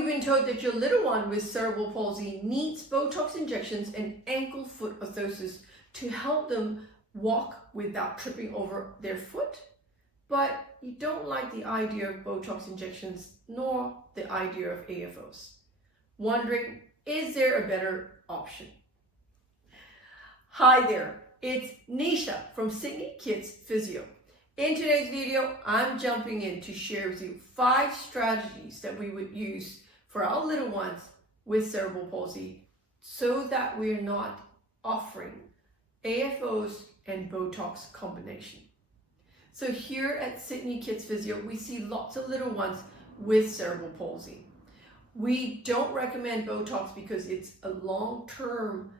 you been told that your little one with cerebral palsy needs Botox injections and ankle-foot orthosis to help them walk without tripping over their foot? But you don't like the idea of Botox injections nor the idea of AFOs. Wondering, is there a better option? Hi there, it's Neesha from Sydney Kids Physio. In today's video, I'm jumping in to share with you 5 strategies that we would use for our little ones with cerebral palsy so that we're not offering AFOs and Botox combination. So here at Sydney Kids Physio, we see lots of little ones with cerebral palsy. We don't recommend Botox because it's a long-term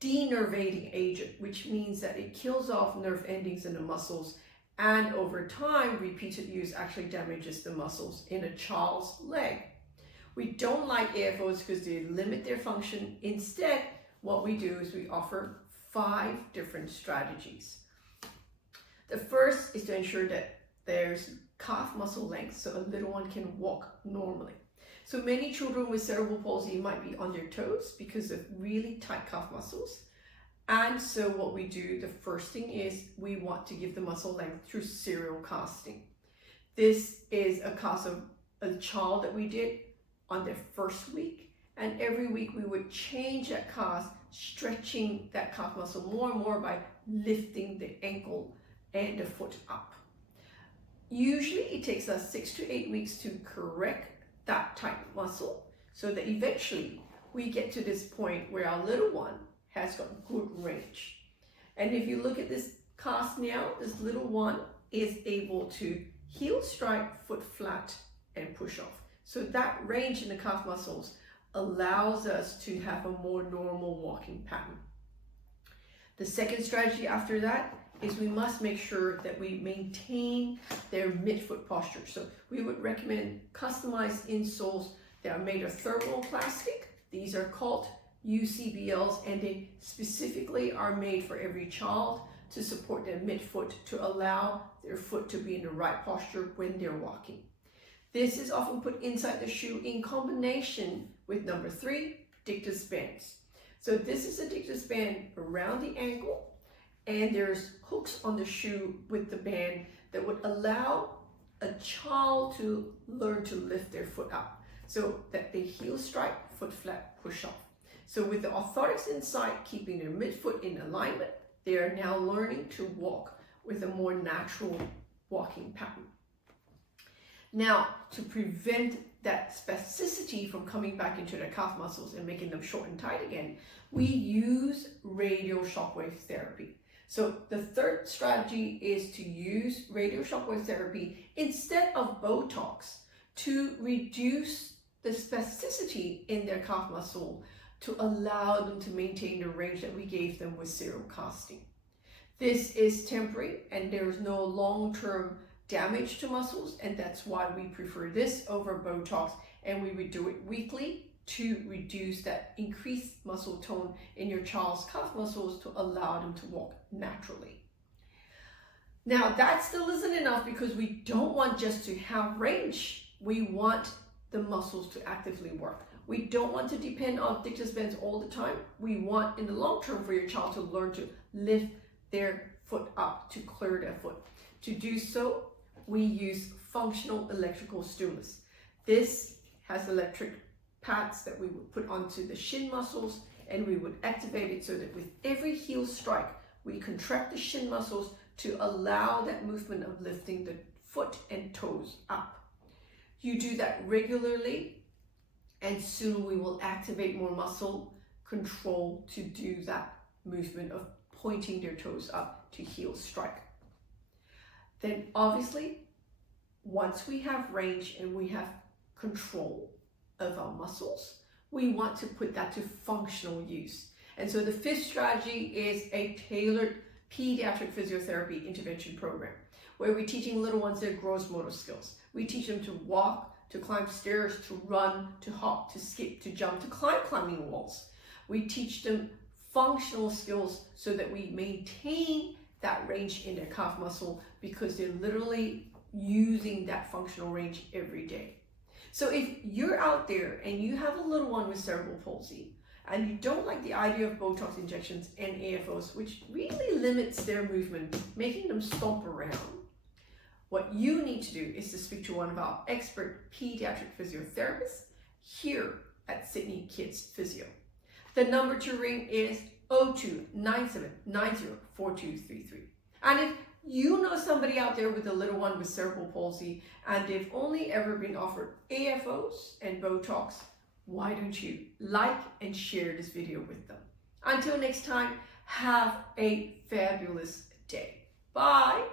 denervating agent, which means that it kills off nerve endings in the muscles, and over time, repeated use actually damages the muscles in a child's leg. We don't like AFOs because they limit their function. Instead, what we do is we offer 5 different strategies. The first is to ensure that there's calf muscle length so a little one can walk normally. So many children with cerebral palsy might be on their toes because of really tight calf muscles. And so what we do, the first thing is we want to give the muscle length through serial casting. This is a cast of a child that we did on their first week. And every week we would change that cast, stretching that calf muscle more and more by lifting the ankle and the foot up. Usually it takes us 6 to 8 weeks to correct that tight muscle so that eventually we get to this point where our little one has got good range. And if you look at this cast now, this little one is able to heel strike, foot flat, and push off. So that range in the calf muscles allows us to have a more normal walking pattern. The second strategy after that is we must make sure that we maintain their midfoot posture. So we would recommend customized insoles that are made of thermoplastic. These are called UCBLs, and they specifically are made for every child to support their midfoot to allow their foot to be in the right posture when they're walking. This is often put inside the shoe in combination with number 3, dictus bands. So this is a dictus band around the ankle, and there's hooks on the shoe with the band that would allow a child to learn to lift their foot up so that they heel strike, foot flat, push off. So with the orthotics inside, keeping their midfoot in alignment, they are now learning to walk with a more natural walking pattern. Now, to prevent that spasticity from coming back into their calf muscles and making them short and tight again, we use radial shockwave therapy. So the third strategy is to use radial shockwave therapy instead of Botox to reduce the spasticity in their calf muscle to allow them to maintain the range that we gave them with serial casting. This is temporary and there is no long-term damage to muscles, and that's why we prefer this over Botox, and we would do it weekly to reduce that increased muscle tone in your child's calf muscles to allow them to walk naturally. Now that still isn't enough because we don't want just to have range. We want the muscles to actively work. We don't want to depend on dictus bands all the time. We want in the long term for your child to learn to lift their foot up, to clear their foot. To do so, we use functional electrical stimulus. This has electric pads that we would put onto the shin muscles, and we would activate it so that with every heel strike, we contract the shin muscles to allow that movement of lifting the foot and toes up. You do that regularly, and soon we will activate more muscle control to do that movement of pointing their toes up to heel strike. Then obviously, once we have range and we have control of our muscles, we want to put that to functional use. And so the 5th strategy is a tailored pediatric physiotherapy intervention program where we're teaching little ones their gross motor skills. We teach them to walk, to climb stairs, to run, to hop, to skip, to jump, to climb climbing walls. We teach them functional skills so that we maintain that range in their calf muscle because they're literally using that functional range every day. So if you're out there and you have a little one with cerebral palsy and you don't like the idea of Botox injections and AFOs, which really limits their movement, making them stomp around, what you need to do is to speak to one of our expert pediatric physiotherapists here at Sydney Kids Physio. The number to ring is 02-9790-4233. And if you know somebody out there with a little one with cerebral palsy and they've only ever been offered AFOs and Botox, why don't you like and share this video with them? Until next time, have a fabulous day. Bye.